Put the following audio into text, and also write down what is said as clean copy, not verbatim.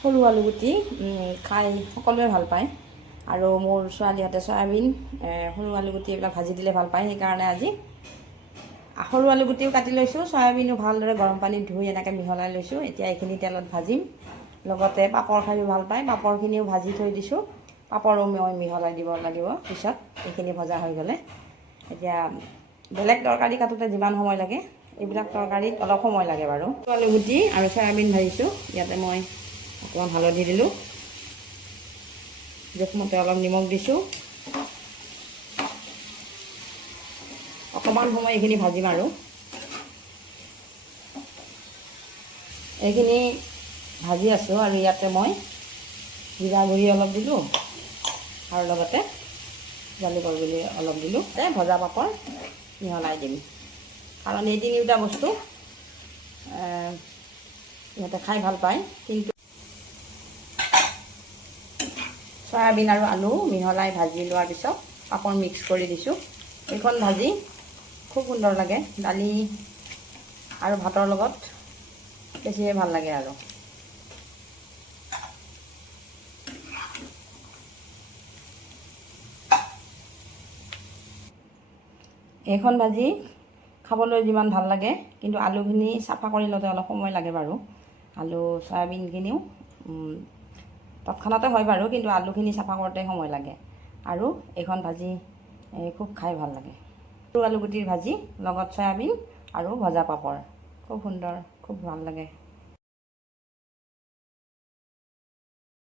সৰু আলুগুটি খাই সকলোৱে ভাল পায় আৰু মোৰ ছোৱালীহঁতে চয়াবিন সৰু আলুগুটি এইবিলাক ভাজি দিলে ভাল পায়। সেইকাৰণে আজি সৰু আলুগুটিও কাটি লৈছোঁ, চয়াবিনো ভালদৰে গৰম পানীত ধুই এনেকৈ মিহলাই লৈছোঁ। এতিয়া এইখিনি তেলত ভাজিম। লগতে পাপৰ খায়ো ভাল পায়, পাপৰখিনিও ভাজি থৈ দিছোঁ। পাপৰো মই মিহলাই দিব লাগিব পিছত, এইখিনি ভজা হৈ গ'লে। এতিয়া বেলেগ তৰকাৰী কাটোতে যিমান সময় লাগে এইবিলাক তৰকাৰীত অলপ সময় লাগে বাৰু। আলুগুটি আৰু চয়াবিন ভাজিছোঁ। ইয়াতে মই অকণমান হালধি দিলোঁ, জোখমতে অলপ নিমখ দিছোঁ। অকণমান সময় এইখিনি ভাজিম আৰু এইখিনি ভাজি আছোঁ। আৰু ইয়াতে মই জিৰা গুড়ি অলপ দিলোঁ আৰু লগতে জালুকৰ গুড়ি অলপ দিলোঁ। ভজা পাপৰ মিহলাই দিম, কাৰণ এই তিনিওটা বস্তু সিহঁতে খাই ভাল পায়। কিন্তু চয়াবিন আৰু আলু মিহলাই ভাজি লোৱাৰ পিছত পাপৰ মিক্স কৰি দিছোঁ। এইখন ভাজি খুব সুন্দৰ লাগে, দালি আৰু ভাতৰ লগত বেছিয়ে ভাল লাগে আৰু। এইখন ভাজি খাবলৈ যিমান ভাল লাগে, কিন্তু আলুখিনি চাফা কৰি লওঁতে অলপ সময় লাগে বাৰু। আলু চয়াবিনখিনিও তৎক্ষণাতে হয় বাৰু, কিন্তু আলুখিনি চাফা কৰোঁতে সময় লাগে। আৰু এইখন ভাজি খুব খাই ভাল লাগে। সৰু আলুগুটিৰ ভাজি লগত চয়াবিন আৰু ভজা পাপৰ, খুব সুন্দৰ, খুব ভাল লাগে।